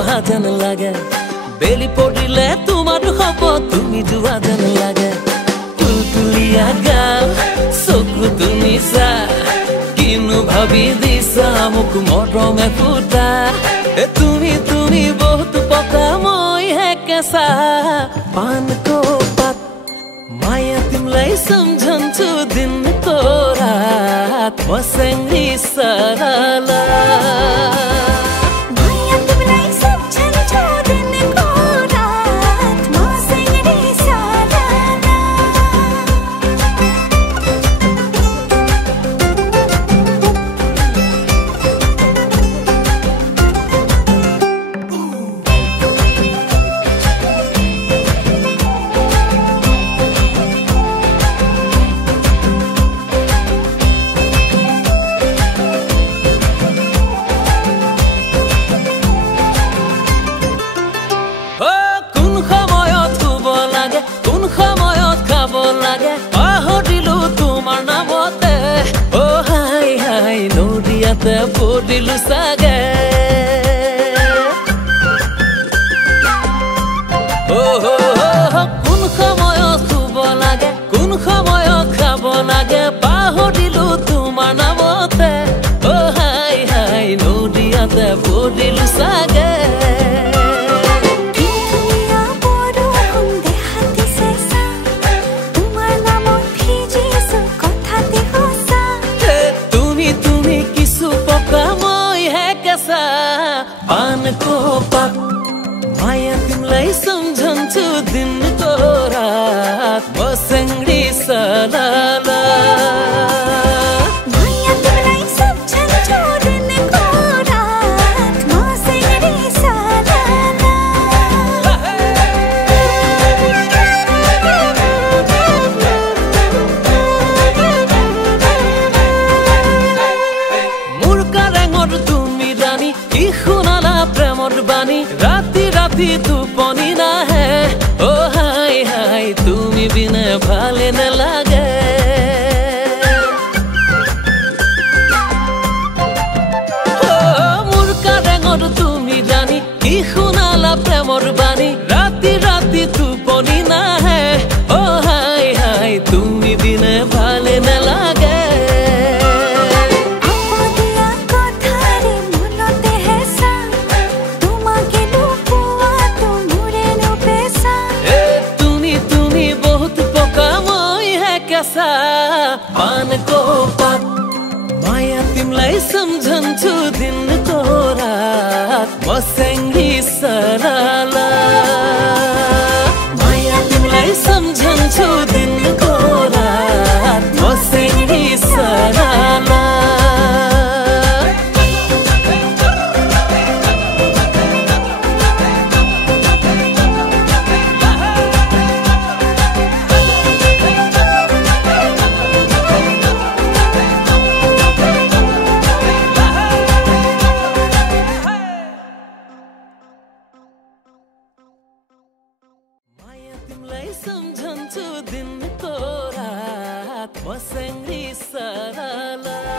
অহা যেন লাগে বেলি পৰিলে তোমাৰ হ'ব তুমি যোৱা যেন লাগে তুলতুলীয়া গাল চকু তুমি চা কিনো ভাবি দিছা মোক মৰমে ফুটা তুমি তুমি বহুত পকা মই হে কেঁচা पानको पात माया तिमलाई सम्झन्छु दिनको रात मसँगै सरला माया तिमलाई सम्झन्छु दिनको रात मसँगै सरला Podilu sage kun khomoyot khubo lage kun khomoyot khabo lage pahodilu tumar namote oh hai hai nodiyate podilu sage पानको पात माया तिमलाई सम्झन्छु दिनको रात मसँगै सरला माया तिमलाई सम्झन्छु दिनको रात मसँगै सरला मुर्का रंगोर तुमी रानी की खुनाला प्रेमर बानी राती राती तुपनी ना है ओ हाय हाय तुमी बिना भाले न लागे मुर्का रंगोर तुमी रानी की खुनाला प्रेमर बानी राती राती तुपनी ना है ओ हाय हाय तुमी बिना भाले न लागे पानको पात माया तिमलाई सम्झन्छु दिनको रात मसँगै सरला माया तिमलाई सम्झन्छु दिनको रात मसँगै सरला तिमलाई सम्झन्छु दिनको रात मसँगै सरला